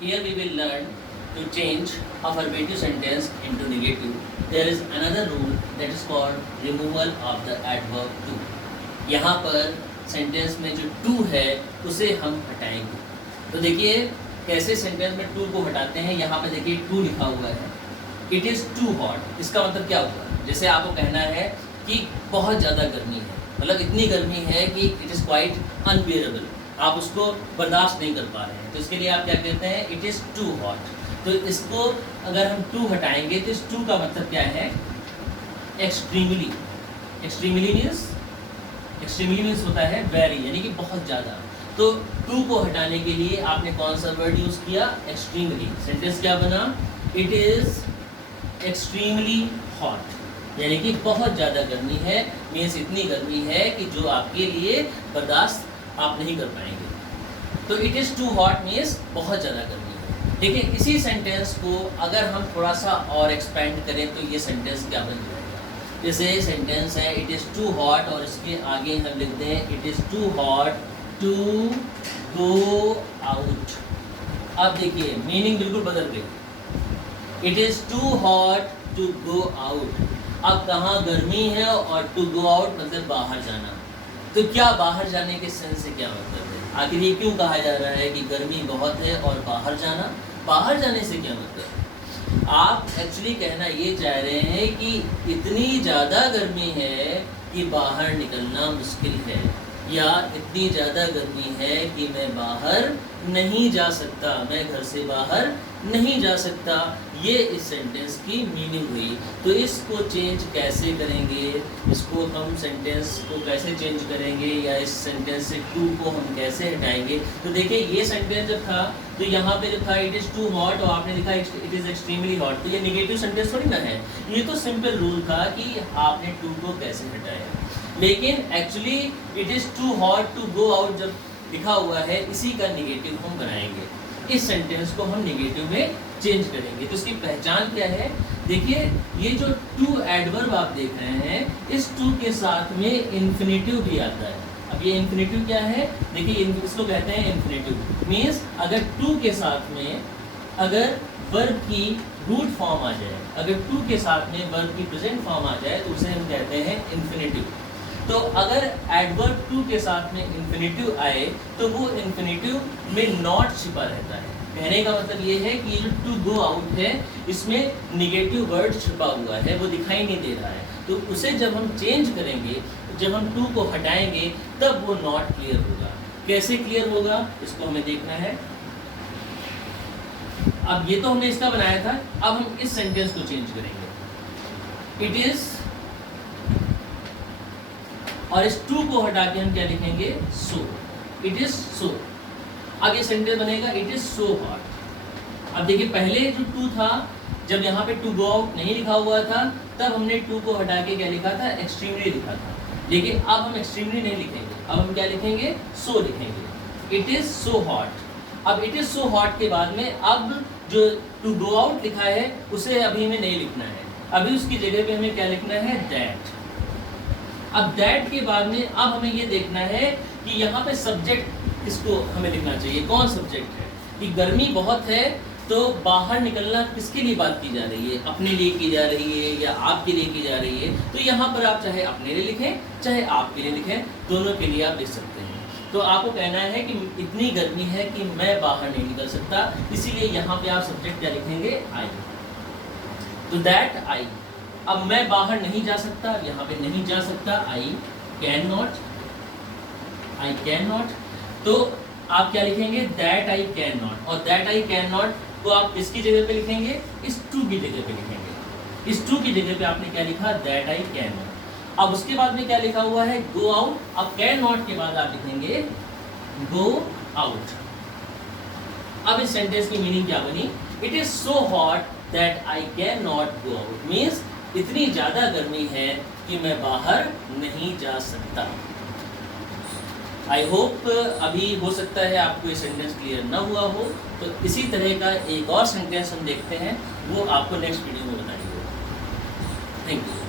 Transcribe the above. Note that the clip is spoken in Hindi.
here we will learn to change affirmative sentence into negative. There is another rule that is called removal of the adverb to. यहाँ पर सेंटेंस में जो to है उसे हम हटाएंगे. तो देखिए कैसे सेंटेंस में to को हटाते हैं. यहाँ पे देखिए to लिखा हुआ है. It is too hot. इसका मतलब क्या हुआ? जैसे आपको कहना है कि बहुत ज़्यादा गर्मी है, मतलब इतनी गर्मी है कि इट इज़ क्वाइट अनबियरेबल, आप उसको बर्दाश्त नहीं कर पा रहे हैं. तो इसके लिए आप क्या कहते हैं? It is too hot. तो इसको अगर हम टू हटाएंगे तो इस टू का मतलब क्या है? एक्सट्रीमली. एक्सट्रीमली मीन्स होता है वेरी, यानी कि बहुत ज़्यादा. तो टू को हटाने के लिए आपने कौन सा वर्ड यूज़ किया? एक्सट्रीमली. सेंटेंस क्या बना? इट इज़ एक्सट्रीमली हॉट, यानी कि बहुत ज़्यादा गर्मी है. मीन्स इतनी गर्मी है कि जो आपके लिए बर्दाश्त आप नहीं कर पाएंगे. तो it is too hot means बहुत ज़्यादा गर्मी है. देखिए इसी सेंटेंस को अगर हम थोड़ा सा और एक्सपेंड करें तो ये सेंटेंस क्या बन जाएगा? जैसे सेंटेंस है इट इज़ टू हॉट और इसके आगे हम लिखते हैं it is too hot to go out. अब देखिए मीनिंग बिल्कुल बदल गई. It is too hot to go out. अब कहाँ गर्मी है और टू गो आउट मतलब बाहर जाना. तो क्या बाहर जाने के सेंस से क्या मतलब है? आखिर ये क्यों कहा जा रहा है कि गर्मी बहुत है और बाहर जाना? बाहर जाने से क्या मतलब है? आप एक्चुअली कहना ये चाह रहे हैं कि इतनी ज़्यादा गर्मी है कि बाहर निकलना मुश्किल है, या इतनी ज़्यादा गर्मी है कि मैं बाहर नहीं जा सकता, मैं घर से बाहर नहीं जा सकता. ये इस सेंटेंस की मीनिंग हुई. तो इसको चेंज कैसे करेंगे? इसको हम सेंटेंस को कैसे चेंज करेंगे, या इस सेंटेंस से टू को हम कैसे हटाएंगे? तो देखिए ये सेंटेंस जब था तो यहाँ पे जो था इट इज़ टू हॉट और आपने लिखा इट इज़ एक्सट्रीमली हॉट, तो ये नेगेटिव सेंटेंस थोड़ी ना है. ये तो सिंपल रूल था कि आपने टू को कैसे हटाया. लेकिन actually it is too hot to go out जब लिखा हुआ है, इसी का नेगेटिव हम बनाएंगे. इस सेंटेंस को हम नेगेटिव में चेंज करेंगे. तो इसकी पहचान क्या है? देखिए ये जो टू एडवर्ब आप देख रहे हैं, इस टू के साथ में इन्फिनेटिव भी आता है. अब ये इन्फिनेटिव क्या है? देखिए इसको कहते हैं इन्फिनेटिव. मीन्स अगर टू के साथ में अगर वर्ब की रूट फॉर्म आ जाए, अगर टू के साथ में वर्ब की प्रेजेंट फॉर्म आ जाए तो उसे हम कहते हैं इन्फिनेटिव. तो अगर एडवर्ब टू के साथ में इन्फिनेटिव आए तो वो इन्फिनेटिव में नॉट छिपा रहता है. कहने का मतलब ये है कि ये जो टू गो आउट है इसमें निगेटिव वर्ड छिपा हुआ है, वो दिखाई नहीं दे रहा है. तो उसे जब हम चेंज करेंगे, जब हम टू को हटाएंगे तब वो नॉट क्लियर होगा. कैसे क्लियर होगा इसको हमें देखना है. अब ये तो हमने इसका बनाया था, अब हम इस सेंटेंस को चेंज करेंगे. इट इज़, और इस टू को हटा के हम क्या लिखेंगे? सो. It is so. अब ये सेंटेंस बनेगा इट इज़ सो हॉट. अब देखिए पहले जो टू था, जब यहाँ पे टू गो आउट नहीं लिखा हुआ था तब हमने टू को हटा के क्या लिखा था? एक्सट्रीमली लिखा था. लेकिन अब हम एक्सट्रीमली नहीं लिखेंगे, अब हम क्या लिखेंगे? सो लिखेंगे. It is so hot. अब इट इज़ सो हॉट के बाद में अब जो टू गो आउट लिखा है उसे अभी हमें नहीं लिखना है. अभी उसकी जगह पे हमें क्या लिखना है? दैट. अब दैट के बाद में अब हमें ये देखना है कि यहाँ पे सब्जेक्ट किसको हमें लिखना चाहिए, कौन सब्जेक्ट है. कि गर्मी बहुत है तो बाहर निकलना किसके लिए बात की जा रही है? अपने लिए की जा रही है या आपके लिए की जा रही है? तो यहाँ पर आप चाहे अपने लिए लिखें चाहे आपके लिए लिखें, दोनों के लिए आप लिख सकते हैं. तो आपको कहना है कि इतनी गर्मी है कि मैं बाहर नहीं निकल सकता, इसीलिए यहाँ पे आप सब्जेक्ट क्या लिखेंगे? आई. तो दैट आई. अब मैं बाहर नहीं जा सकता, यहाँ पे नहीं जा सकता, I can not. I can not. तो आप क्या लिखेंगे? That I can not. और दैट आई कैन नॉट को आप किसकी जगह पे लिखेंगे? इस टू की जगह पे लिखेंगे. इस टू की जगह पे आपने क्या लिखा? That I can not. अब उसके बाद में क्या लिखा हुआ है? गो आउट. अब कैन नॉट के बाद आप लिखेंगे गो आउट. अब इस सेंटेंस की मीनिंग क्या बनी? It is so hot that I can not go out. Means इतनी ज़्यादा गर्मी है कि मैं बाहर नहीं जा सकता. आई होप अभी हो सकता है आपको ये सेंटेंस क्लियर ना हुआ हो, तो इसी तरह का एक और सेंटेंस हम देखते हैं, वो आपको नेक्स्ट वीडियो में बताएंगे. Thank you.